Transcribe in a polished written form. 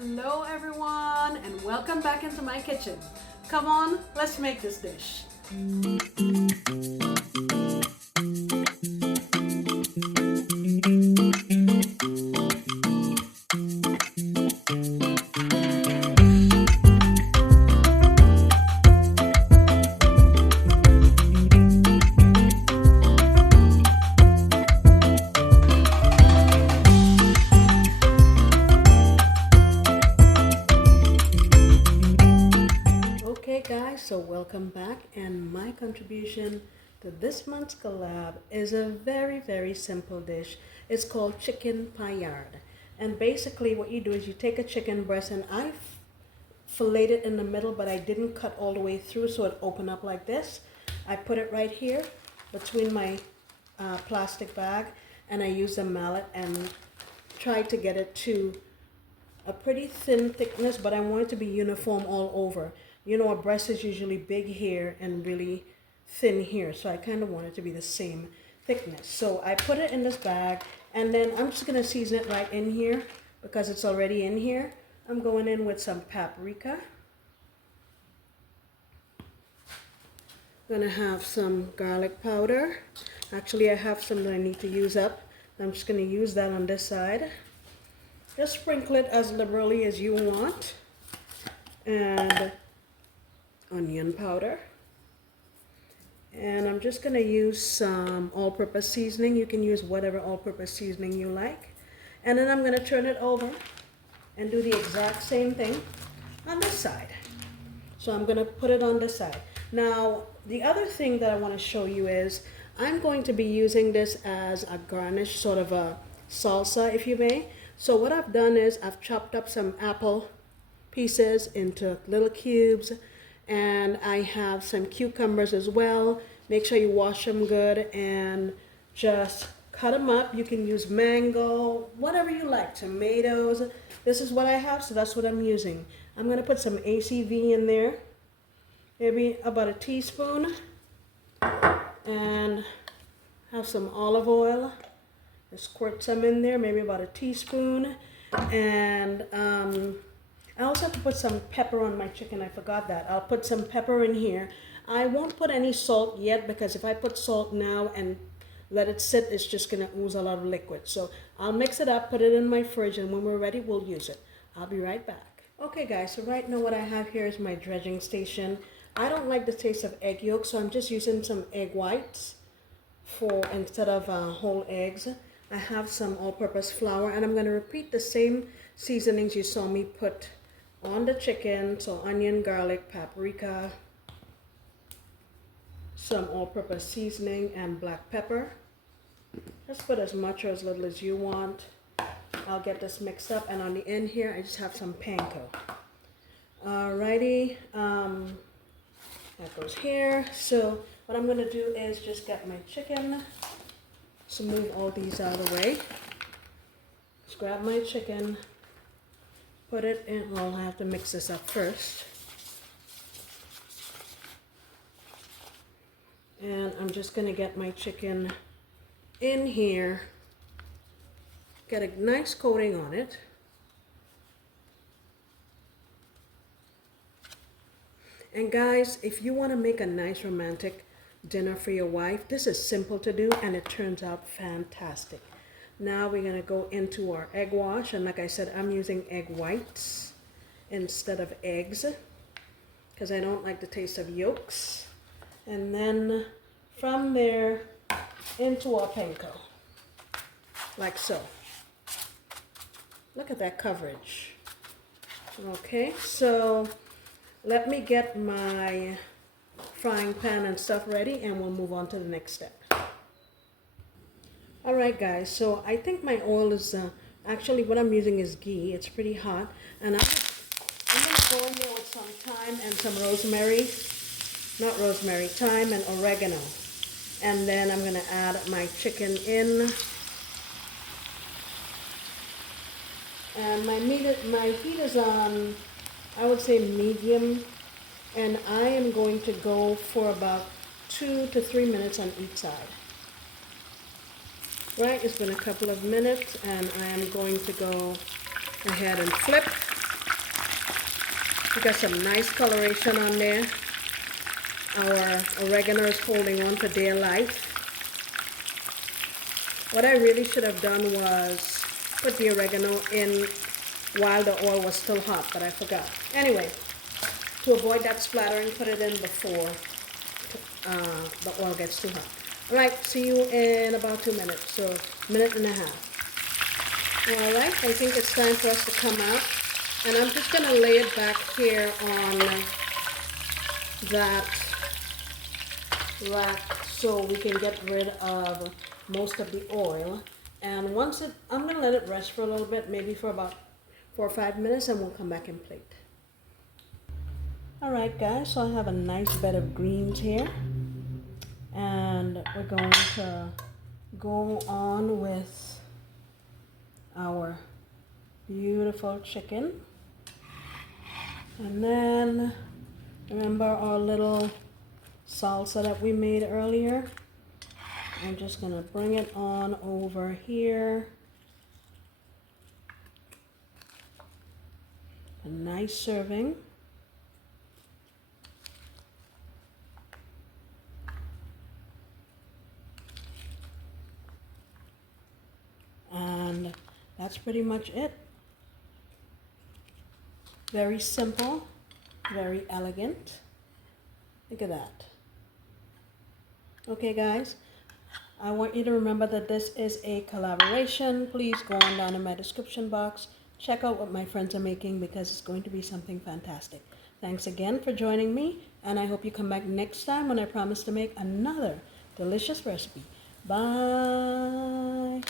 Hello everyone and welcome back into my kitchen. Come on, let's make this dish. So welcome back, and my contribution to this month's collab is a very simple dish. It's called chicken Pallard, and basically what you do is you take a chicken breast, and I filleted it in the middle, but I didn't cut all the way through so it opened up like this. I put it right here between my plastic bag, and I used a mallet and tried to get it to a pretty thin thickness, but I want it to be uniform all over. You know, a breast is usually big here and really thin here, so I kind of want it to be the same thickness. So I put it in this bag, and then I'm just going to season it right in here because it's already in here. I'm going in with some paprika. Going to have some garlic powder. Actually, I have some that I need to use up. I'm just going to use that on this side. Just sprinkle it as liberally as you want. And onion powder, and I'm just going to use some all-purpose seasoning. You can use whatever all-purpose seasoning you like, and then I'm going to turn it over and do the exact same thing on this side. So I'm going to put it on this side. Now the other thing that I want to show you is I'm going to be using this as a garnish, sort of a salsa if you may. So what I've done is I've chopped up some apple pieces into little cubes, and I have some cucumbers as well. Make sure you wash them good and just cut them up. You can use mango, whatever you like, tomatoes. This is what I have, so that's what I'm using. I'm gonna put some ACV in there, maybe about a teaspoon, and have some olive oil. Just squirt some in there, maybe about a teaspoon, and I also have to put some pepper on my chicken. I forgot that. I'll put some pepper in here. I won't put any salt yet because if I put salt now and let it sit, it's just going to ooze a lot of liquid. So I'll mix it up, put it in my fridge, and when we're ready, we'll use it. I'll be right back. Okay guys, so right now what I have here is my dredging station. I don't like the taste of egg yolk, so I'm just using some egg whites instead of whole eggs. I have some all-purpose flour, and I'm going to repeat the same seasonings you saw me put on the chicken. So onion, garlic, paprika, some all-purpose seasoning, and black pepper. Just put as much or as little as you want. I'll get this mixed up, and on the end here I just have some panko. Alrighty, that goes here. So what I'm going to do is just get my chicken. So move all these out of the way. Just grab my chicken. Put it in. Well, I have to mix this up first. And I'm just going to get my chicken in here. Get a nice coating on it. And guys, if you want to make a nice romantic dinner for your wife, this is simple to do and it turns out fantastic. Now we're going to go into our egg wash, and like I said, I'm using egg whites instead of eggs because I don't like the taste of yolks. And then from there into our panko, like so. Look at that coverage. Okay, so let me get my frying pan and stuff ready, and we'll move on to the next step. Alright guys, so I think my oil is, actually what I'm using is ghee. It's pretty hot, and I'm going to go in there with some thyme and some thyme and oregano. And then I'm going to add my chicken in. And my heat is on, I would say medium, and I am going to go for about 2 to 3 minutes on each side. Right, it's been a couple of minutes, and I am going to go ahead and flip. We got some nice coloration on there. Our oregano is holding on for dear life. What I really should have done was put the oregano in while the oil was still hot, but I forgot. Anyway, to avoid that splattering, put it in before the oil gets too hot. All right, see you in about 2 minutes, so minute and a half. All right, I think it's time for us to come out. And I'm just gonna lay it back here on that rack so we can get rid of most of the oil. And once I'm gonna let it rest for a little bit, maybe for about 4 or 5 minutes, and we'll come back and plate. All right, guys, so I have a nice bed of greens here. And we're going to go on with our beautiful chicken. And then remember our little salsa that we made earlier? I'm just gonna bring it on over here. A nice serving. And that's pretty much it. Very simple, very elegant. Look at that. Okay, guys, I want you to remember that this is a collaboration. Please go on down in my description box. Check out what my friends are making because it's going to be something fantastic. Thanks again for joining me, and I hope you come back next time when I promise to make another delicious recipe. Bye.